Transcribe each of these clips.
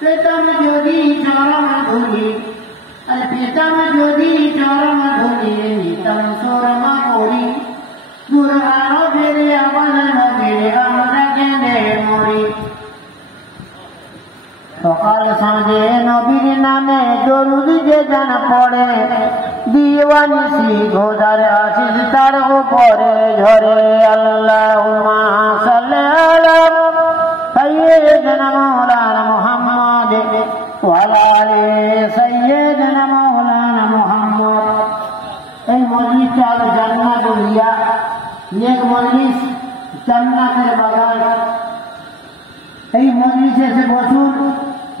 পেতাম যদি চরম ধুলি, পেতাম যদি চরম ধুলি, নিতাম শর্মা করি, দুর্গানো ফেরে আমার নবীরে আমরা কেঁদে মরি। সকাল সাঁঝে নবীর নামে দরুদ যে জান পড়ে, দিওয়ানিসি গোদার আশিস তার উপরে ঝরে। আল্লাহুম্মা সাল্লি আলা সাইয়্যিদিনা মাওলানা মুহাম্মদ ওয়া আলা আলি সাইয়্যিদিনা মাওলানা মুহাম্মদ। এই মজলিসটা হলো জান্নাতুল্লাহ, নেক মজলিস, জান্নাতের বাগান। এই মজলিসে এসে বসুন,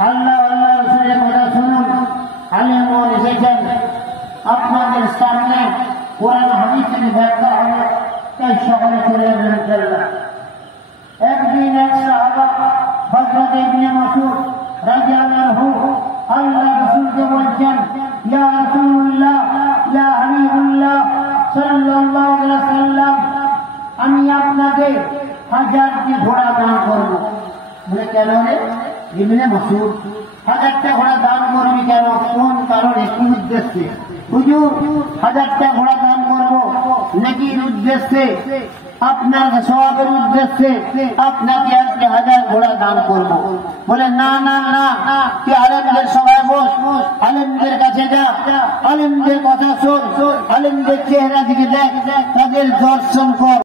আল্লাহ আল্লাহ রাসূলের কথা শুনুন। আলেমগণ এসেছেন আপনাদের সামনে, কোরআন হাদিসের ব্যাখ্যা হবে, তাই সকলে চলে যাবেন ইনশাআল্লাহ। একদিন এক সাহাবা হযরত ইবনে মাসউদ রাদিয়াল্লাহু আল্লাহ রাসূলকে বলছেন, ইয়া রাসূলুল্লাহ, ইয়া হাবিবুল্লাহ সাল্লাল্লাহু আলাইহি ওয়াসাল্লাম, আমি আপনাকে 1000টি ঘোড়া দান করব। বলে কেন রে ইবনে মাসউদ, 1000টা ঘোড়া দান করবি কেন, কোন কারণে, কি উদ্দেশ্যে? হুজুর 1000টা ঘোড়া দান করব নাকি উদ্দেশ্যে, আপনার সওয়াবের উদ্দেশ্যে আপনাকে আজকে 1000 ঘোড়া দান করব। বলে না না না, তুই আলেমদের সভায় বস, আলেমদের কাছে যা, আলেমদের কথা শোন, আলেমদের চেহারা দিকে দেখ, তাদের দর্শন কর।